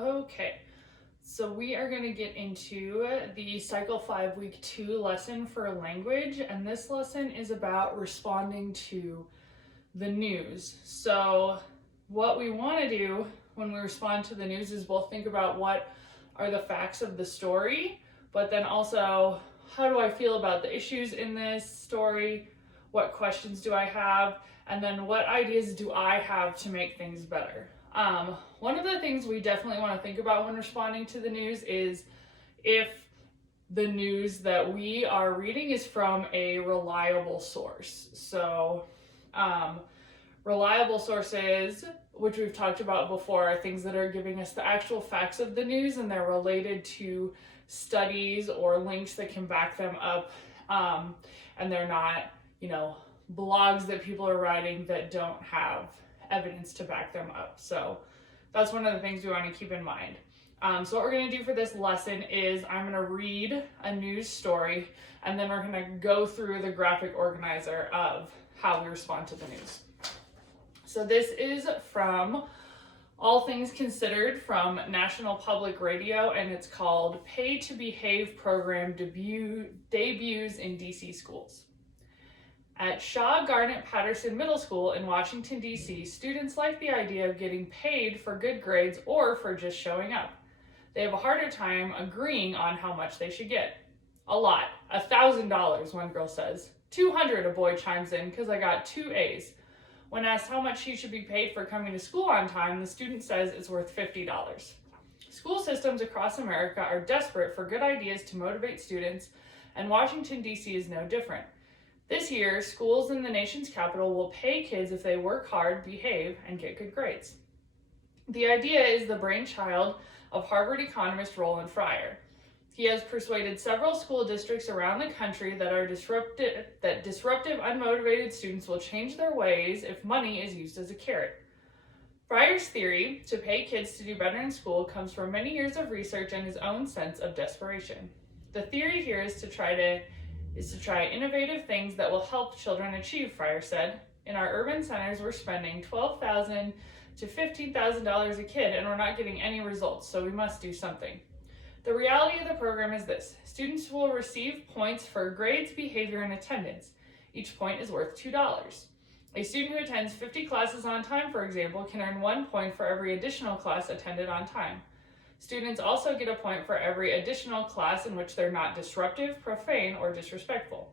Okay, so we are going to get into the Cycle 5 Week 2 lesson for language, and this lesson is about responding to the news. So, what we want to do when we respond to the news is both think about what are the facts of the story, but then also how do I feel about the issues in this story, what questions do I have, and then what ideas do I have to make things better. One of the things we definitely want to think about when responding to the news is if the news that we are reading is from a reliable source. So, reliable sources, which we've talked about before, are things that are giving us the actual facts of the news and they're related to studies or links that can back them up. And they're not, blogs that people are writing that don't have evidence to back them up. So that's one of the things we want to keep in mind. So what we're going to do for this lesson is I'm going to read a news story and then we're going to go through the graphic organizer of how we respond to the news. So this is from All Things Considered from National Public Radio, and it's called Pay to Behave Program Debuts in DC Schools. At Shaw Garnet Patterson Middle School in Washington, D.C., students like the idea of getting paid for good grades or for just showing up. They have a harder time agreeing on how much they should get. A lot. $1,000, one girl says. $200, a boy chimes in, because I got 2 A's. When asked how much she should be paid for coming to school on time, the student says it's worth $50. School systems across America are desperate for good ideas to motivate students, and Washington, D.C. is no different. This year, schools in the nation's capital will pay kids if they work hard, behave, and get good grades. The idea is the brainchild of Harvard economist Roland Fryer. He has persuaded several school districts around the country that disruptive, unmotivated students will change their ways if money is used as a carrot. Fryer's theory to pay kids to do better in school comes from many years of research and his own sense of desperation. The theory here is to try innovative things that will help children achieve, Fryer said. In our urban centers, we're spending $12,000 to $15,000 a kid and we're not getting any results, so we must do something. The reality of the program is this: students will receive points for grades, behavior, and attendance. Each point is worth $2. A student who attends 50 classes on time, for example, can earn 1 point for every additional class attended on time. Students also get a point for every additional class in which they're not disruptive, profane, or disrespectful.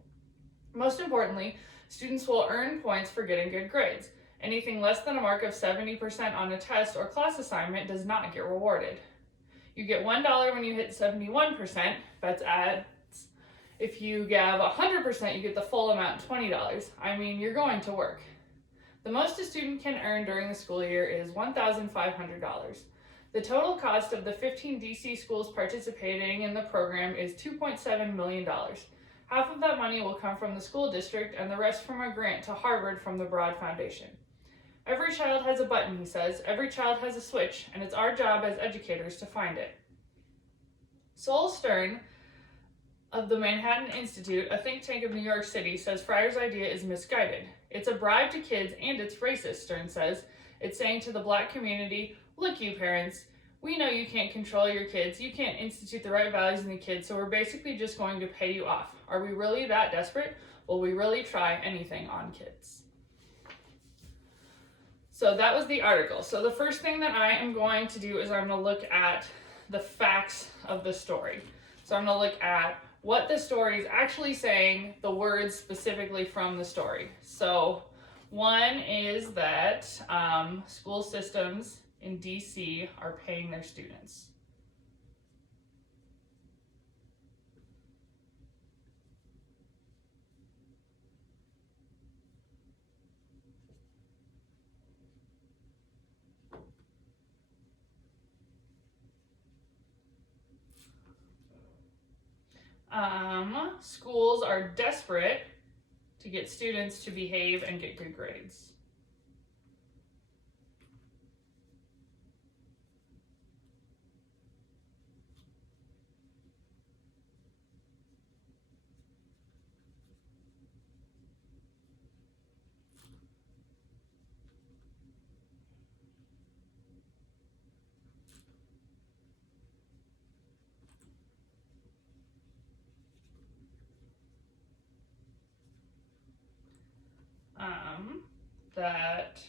Most importantly, students will earn points for getting good grades. Anything less than a mark of 70% on a test or class assignment does not get rewarded. You get $1 when you hit 71%, that's adds. If you give 100%, you get the full amount, $20. I mean, you're going to work. The most a student can earn during the school year is $1,500. The total cost of the 15 DC schools participating in the program is $2.7 million. Half of that money will come from the school district and the rest from a grant to Harvard from the Broad Foundation. Every child has a button, he says. Every child has a switch, and it's our job as educators to find it. Sol Stern of the Manhattan Institute, a think tank of New York City, says Fryer's idea is misguided. It's a bribe to kids and it's racist, Stern says. It's saying to the Black community, look, you parents, we know you can't control your kids, you can't institute the right values in the kids, so we're basically just going to pay you off. Are we really that desperate? Will we really try anything on kids? So that was the article. So the first thing that I am going to do is I'm going to look at the facts of the story. So I'm going to look at what the story is actually saying, the words specifically from the story. So one is that school systems in DC are paying their students. Schools are desperate to get students to behave and get good grades. that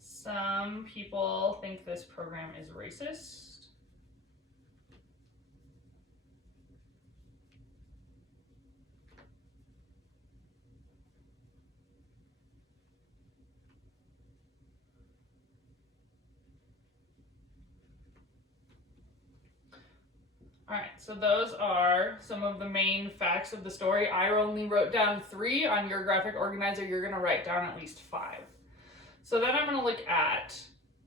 some people think this program is racist. All right, so those are some of the main facts of the story. I only wrote down 3. On your graphic organizer, you're gonna write down at least 5. So then I'm gonna look at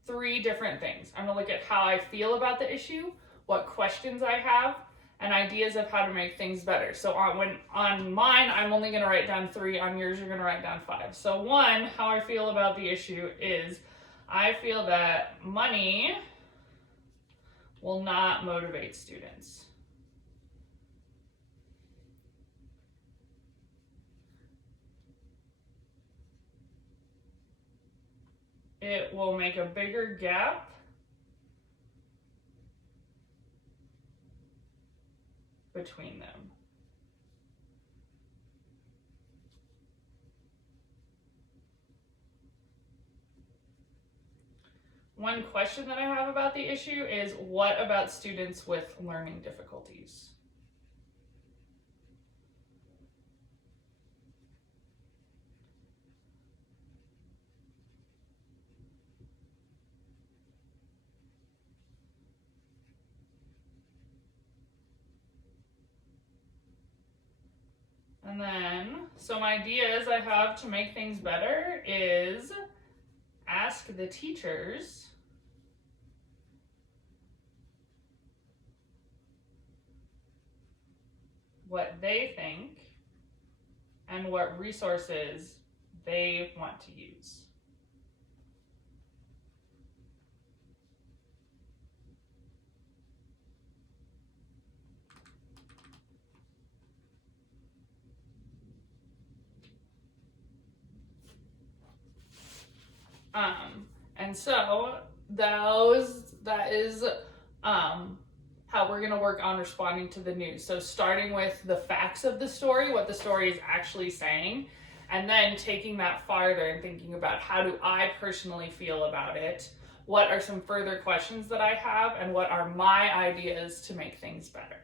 3 different things. I'm gonna look at how I feel about the issue, what questions I have, and ideas of how to make things better. So on mine, I'm only gonna write down 3. On yours, you're gonna write down 5. So 1, how I feel about the issue is I feel that money will not motivate students. It will make a bigger gap between them. One question that I have about the issue is, what about students with learning difficulties? And then some ideas I have to make things better is ask the teachers what they think and what resources they want to use. And so that is how we're gonna work on responding to the news. So starting with the facts of the story, what the story is actually saying, and then taking that farther and thinking about, how do I personally feel about it? What are some further questions that I have, and what are my ideas to make things better?